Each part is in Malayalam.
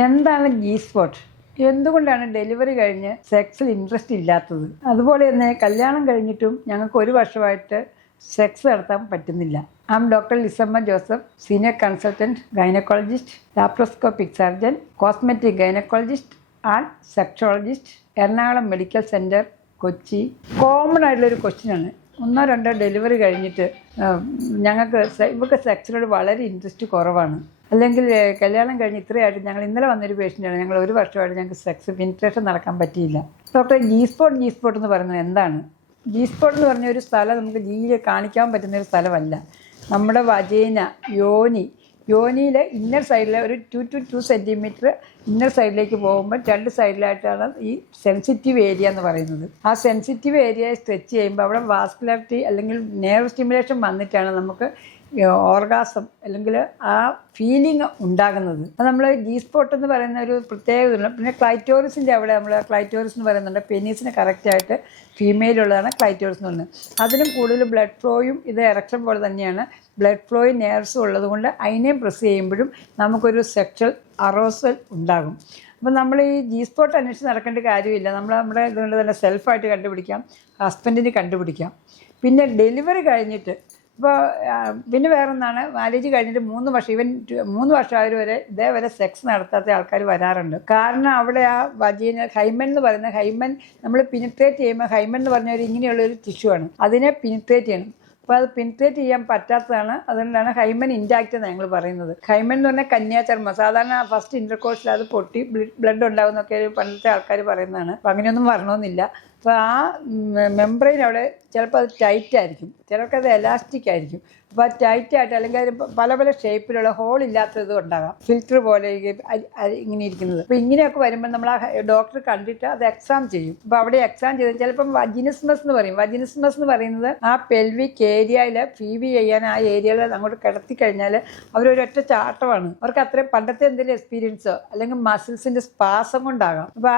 എന്താണ് ജി സ്പോട്ട്? എന്തുകൊണ്ടാണ് ഡെലിവറി കഴിഞ്ഞ് സെക്സിൽ ഇൻട്രസ്റ്റ് ഇല്ലാത്തത്? അതുപോലെ തന്നെ കല്യാണം കഴിഞ്ഞിട്ടും ഞങ്ങൾക്ക് ഒരു വർഷമായിട്ട് സെക്സ് നടത്താൻ പറ്റുന്നില്ല. Doctor Lissamma Joseph, senior consultant gynaecologist, laparoscopic surgeon, cosmetic gynaecologist and sexologist, Ernakulam medical centre, Kochi. Common ആയിട്ടുള്ളൊരു ക്വസ്റ്റ്യനാണ്. 1-2 ഡെലിവറി കഴിഞ്ഞിട്ട് ഞങ്ങൾക്ക് ഇവർക്ക് സെക്സിനോട് വളരെ ഇൻട്രസ്റ്റ് കുറവാണ്, അല്ലെങ്കിൽ കല്യാണം കഴിഞ്ഞ് ഇത്രയായിട്ട് ഞങ്ങൾ ഇന്നലെ വന്നൊരു പേഷ്യൻ്റാണ്, ഞങ്ങൾ ഒരു വർഷമായിട്ട് ഞങ്ങൾക്ക് സെക്സ് പെനിട്രേഷൻ നടക്കാൻ പറ്റിയില്ല. ഡോക്ടർ ജി സ്പോട്ട് എന്ന് പറയുന്നത് എന്താണ്? ജി സ്പോട്ട് എന്ന് പറഞ്ഞ ഒരു സ്ഥലം നമുക്ക് ജിയിൽ കാണിക്കാൻ പറ്റുന്ന ഒരു സ്ഥലമല്ല. നമ്മുടെ വജൈന, യോനിയിൽ ഇന്നർ സൈഡിൽ ഒരു 2 to 2 സെൻറ്റിമീറ്റർ ഇന്നർ സൈഡിലേക്ക് പോകുമ്പോൾ 2 സൈഡിലായിട്ടാണ് ഈ സെൻസിറ്റീവ് ഏരിയ എന്ന് പറയുന്നത്. ആ സെൻസിറ്റീവ് ഏരിയയെ സ്ട്രെച്ച് ചെയ്യുമ്പോൾ അവിടെ വാസ്കുലാരിറ്റി അല്ലെങ്കിൽ നെർവ് സ്റ്റിമുലേഷൻ വന്നിട്ടാണ് നമുക്ക് ഓർഗാസം അല്ലെങ്കിൽ ആ ഫീലിംഗ് ഉണ്ടാകുന്നത്. അത് നമ്മൾ ജി സ്പോട്ട് എന്ന് പറയുന്ന ഒരു പ്രത്യേകത. പിന്നെ ക്ലൈറ്റോറിസിൻ്റെ അവിടെ നമ്മൾ ക്ലൈറ്റോറിസ് എന്ന് പറയുന്നുണ്ട്. പെനീസിന് കറക്റ്റായിട്ട് ഫീമെയിലുള്ളതാണ് ക്ലൈറ്റോറിസ് എന്ന് പറയുന്നത്. അതിനും കൂടുതൽ ബ്ലഡ് ഫ്ലോയും ഇത് എറക്ഷൻ പോലെ തന്നെയാണ്. ബ്ലഡ് ഫ്ലോയും നേർവ്സും ഉള്ളതുകൊണ്ട് അതിനെയും പ്രസ് ചെയ്യുമ്പോഴും നമുക്കൊരു സെക്ഷൽ അറോസൽ ഉണ്ടാകും. അപ്പം നമ്മൾ ഈ ജി സ്പോട്ട് അന്വേഷിച്ച് നടക്കേണ്ട കാര്യമില്ല. നമ്മുടെ ഇതുകൊണ്ട് തന്നെ സെൽഫായിട്ട് കണ്ടുപിടിക്കാം, ഹസ്ബൻഡിന് കണ്ടുപിടിക്കാം. പിന്നെ ഡെലിവറി കഴിഞ്ഞിട്ട് പിന്നെ വേറൊന്നാണ്, മാരേജ് കഴിഞ്ഞിട്ട് 3 വർഷം, ഈവൻ 3 വർഷം വരെ ഇതേവരെ സെക്സ് നടത്താത്ത ആൾക്കാർ വരാറുണ്ട്. കാരണം അവിടെ ആ വജീന ഹൈമൻ എന്ന് പറയുന്ന നമ്മൾ പിനിട്രേറ്റ് ചെയ്യുമ്പോൾ ഹൈമൻ എന്ന് പറഞ്ഞ ഒരു ഇങ്ങനെയുള്ളൊരു ടിഷ്യൂ ആണ്, അതിനെ പിനിട്രേറ്റ് ചെയ്യണം. അപ്പോൾ അത് പെനിട്രേറ്റ് ചെയ്യാൻ പറ്റാത്തതാണ്. അതുകൊണ്ടാണ് ഹൈമൻ ഇൻറ്റാക്റ്റ് എന്ന് ഞങ്ങൾ പറയുന്നത്. ഹൈമൻ എന്ന് പറഞ്ഞാൽ കന്യാചർമ്മം. സാധാരണ ഫസ്റ്റ് ഇൻ്റർകോഴ്സിൽ അത് പൊട്ടി ബ്ലഡ് ഉണ്ടാകുന്നൊക്കെ പണ്ടത്തെ ആൾക്കാർ പറയുന്നതാണ്. അപ്പം അങ്ങനെയൊന്നും വരണമെന്നില്ല. അപ്പോൾ ആ മെംബ്രെയിൻ അവിടെ ചിലപ്പോൾ അത് ടൈറ്റ് ആയിരിക്കും, ചിലർക്കത് എലാസ്റ്റിക് ആയിരിക്കും. അപ്പോൾ അത് ടൈറ്റായിട്ട് അല്ലെങ്കിൽ അത് പല ഷേപ്പിലുള്ള ഹോൾ ഇല്ലാത്തത് ഉണ്ടാകാം, ഫിൽറ്റർ പോലെ ഇങ്ങനെ ഇരിക്കുന്നത്. അപ്പോൾ ഇങ്ങനെയൊക്കെ വരുമ്പോൾ നമ്മൾ ആ ഡോക്ടർ കണ്ടിട്ട് അത് എക്സാം ചെയ്യും. അപ്പോൾ അവിടെ എക്സാം ചെയ്ത് ചിലപ്പം വജിനിസ്മസ് എന്ന് പറയും. വജിനിസ്മസ് എന്ന് പറയുന്നത് ആ പെൽവിക് ഏരിയയിൽ ഫീവി ചെയ്യാൻ ആ ഏരിയയിൽ അങ്ങോട്ട് കിടത്തി കഴിഞ്ഞാൽ അവരൊരൊറ്റ ചാട്ടമാണ്. അവർക്ക് അത്രയും പണ്ടത്തെ എന്തെങ്കിലും എക്സ്പീരിയൻസോ അല്ലെങ്കിൽ മസിൽസിൻ്റെ സ്പാസം കൊണ്ടാകാം. അപ്പോൾ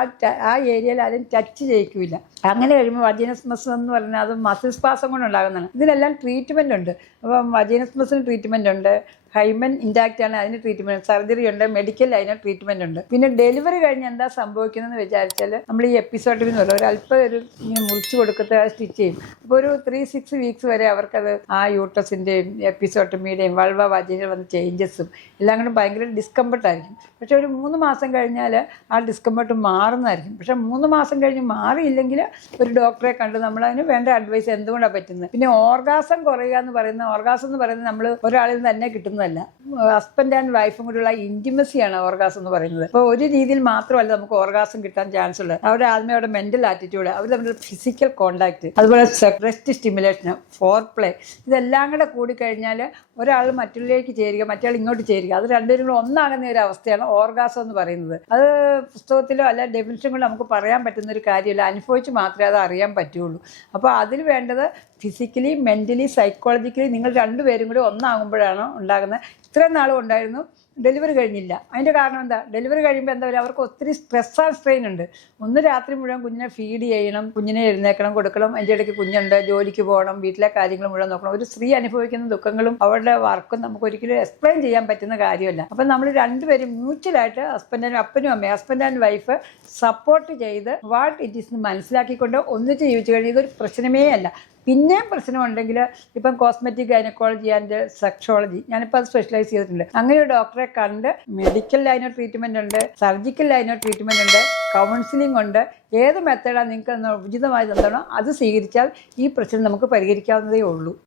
ആ ഏരിയയിൽ ആരും ടച്ച് ചെയ്യിക്കില്ല. അങ്ങനെ കഴിയുമ്പോൾ വജിനിസ്മസ് എന്ന് പറഞ്ഞാൽ അത് മസിൽ സ്പാസം കൊണ്ടുണ്ടാകുന്നതാണ്. ഇതിനെല്ലാം ട്രീറ്റ്മെൻ്റ് ഉണ്ട്. അപ്പം വജൈനസ്മസിന് ട്രീറ്റ്മെൻ്റ് ഉണ്ട്, ഹൈമൻ ഇൻറ്റാക്റ്റ് ആണ് അതിന് ട്രീറ്റ്മെൻറ്റ്, സർജറി ഉണ്ട്, മെഡിക്കൽ അതിന് ട്രീറ്റ്മെൻ്റ് ഉണ്ട്. പിന്നെ ഡെലിവറി കഴിഞ്ഞ് എന്താ സംഭവിക്കുന്നതെന്ന് വിചാരിച്ചാൽ നമ്മൾ ഈ എപ്പിസോഡിൽ നിന്ന് ഒരല്പം ഇങ്ങനെ മുറിച്ച് കൊടുക്കത്തെ സ്റ്റിച്ച് ചെയ്യും. അപ്പോൾ ഒരു 3-6 വീക്സ് വരെ അവർക്കത് ആ യൂട്രസിൻ്റെയും എപ്പിസോട്ടമിയുടെയും വൾവ വജൈനയിൽ വന്ന ചേഞ്ചസും എല്ലാം കൊണ്ടും ഭയങ്കര ഡിസ്കംഫർട്ടായിരിക്കും. പക്ഷേ ഒരു 3 മാസം കഴിഞ്ഞാൽ ആ ഡിസ്കംഫർട്ട് മാറുന്നതായിരിക്കും. പക്ഷേ 3 മാസം കഴിഞ്ഞ് മാറിയില്ലെങ്കിൽ ഒരു ഡോക്ടറെ കണ്ട് നമ്മളതിന് വേണ്ട അഡ്വൈസ് എന്തുകൊണ്ടാണ് പറ്റുന്നത്. പിന്നെ ഓർഗാസം കുറയുക എന്ന് പറയുന്നത് നമ്മൾ ഒരാളിൽ നിന്ന് തന്നെ കിട്ടുന്നതല്ല. ഹസ്ബൻഡ് ആൻഡ് വൈഫും കൂടെയുള്ള ഇൻറ്റിമസിയാണ് ഓർഗാസം എന്ന് പറയുന്നത്. അപ്പോൾ ഒരു രീതിയിൽ മാത്രമല്ല നമുക്ക് ഓർഗാസം കിട്ടാൻ ചാൻസ് ഉള്ളത്. അവരുടെ ആദ്യമേ മെൻ്റൽ ആറ്റിറ്റ്യൂഡ്, അവർ തമ്മിലുള്ള ഫിസിക്കൽ കോണ്ടാക്ട്, അതുപോലെ ബ്രസ്റ്റ് സ്റ്റിമുലേഷൻ, ഫോർ പ്ലേ, ഇതെല്ലാം കൂടെ കൂടിക്കഴിഞ്ഞാൽ ഒരാൾ മറ്റുള്ളിലേക്ക് ചേരുക, മറ്റയാൾ ഇങ്ങോട്ട് ചേരുക, അത് രണ്ടുപേരും കൂടെ ഒന്നാകുന്ന ഒരു അവസ്ഥയാണ് ഓർഗാസം എന്ന് പറയുന്നത്. അത് പുസ്തകത്തിലോ അല്ല ഡെഫിനിഷൻ കൊണ്ട് നമുക്ക് പറയാൻ പറ്റുന്ന ഒരു കാര്യമല്ല, അനുഭവിച്ച് മാത്രമേ അത് അറിയാൻ പറ്റുള്ളൂ. അപ്പോൾ അതിൽ വേണ്ടത് ഫിസിക്കലി, മെൻ്റലി, സൈക്കോളജിക്കലി നിങ്ങൾ രണ്ടുപേരും കൂടി ഒന്നാകുമ്പോഴാണ് ഉണ്ടാകുന്നത്. ഇത്രയും നാളും ഉണ്ടായിരുന്നു, ഡെലിവറി കഴിഞ്ഞില്ല. അതിൻ്റെ കാരണം എന്താ? ഡെലിവറി കഴിയുമ്പോൾ എന്താ പറയുക, അവർക്ക് ഒത്തിരി സ്ട്രെസ് ആൻഡ് സ്ട്രെയിൻ ഉണ്ട്. ഒന്ന് രാത്രി മുഴുവൻ കുഞ്ഞിനെ ഫീഡ് ചെയ്യണം, കുഞ്ഞിനെ എഴുന്നേക്കണം, കൊടുക്കണം, അതിൻ്റെ ഇടയ്ക്ക് കുഞ്ഞുണ്ട്, ജോലിക്ക് പോകണം, വീട്ടിലെ കാര്യങ്ങൾ മുഴുവൻ നോക്കണം. ഒരു സ്ത്രീ അനുഭവിക്കുന്ന ദുഃഖങ്ങളും അവരുടെ വർക്കും നമുക്ക് ഒരിക്കലും എക്സ്പ്ലെയിൻ ചെയ്യാൻ പറ്റുന്ന കാര്യമല്ല. അപ്പം നമ്മൾ രണ്ടുപേരും മ്യൂച്വലായിട്ട് അപ്പനും അമ്മയും, ഹസ്ബൻഡ് ആൻഡ് വൈഫ് സപ്പോർട്ട് ചെയ്ത് വാട്ട് ഇറ്റ് ഈസ് മനസ്സിലാക്കിക്കൊണ്ട് ഒന്നിച്ച് ജീവിച്ചു കഴിഞ്ഞാൽ ഇതൊരു പ്രശ്നമേ അല്ല. പിന്നെയും പ്രശ്നമുണ്ടെങ്കിൽ ഇപ്പം കോസ്മെറ്റിക് ഗൈനക്കോളജി ആൻഡ് സെക്സോളജി, ഞാനിപ്പോൾ അത് സ്പെഷ്യലൈസ് ചെയ്തിട്ടുണ്ട്. അങ്ങനെ ഒരു ഡോക്ടറെ കണ്ട് മെഡിക്കൽ ലൈനോ ട്രീറ്റ്മെൻ്റ് ഉണ്ട്, സർജിക്കൽ ലൈനോ ട്രീറ്റ്മെൻ്റ് ഉണ്ട്, കൗൺസിലിംഗ് ഉണ്ട്. ഏത് മെത്തേഡാണ് നിങ്ങൾക്ക് ഉചിതമായത് എന്താണോ അത് സ്വീകരിച്ചാൽ ഈ പ്രശ്നം നമുക്ക് പരിഹരിക്കാവുന്നതേ ഉള്ളൂ.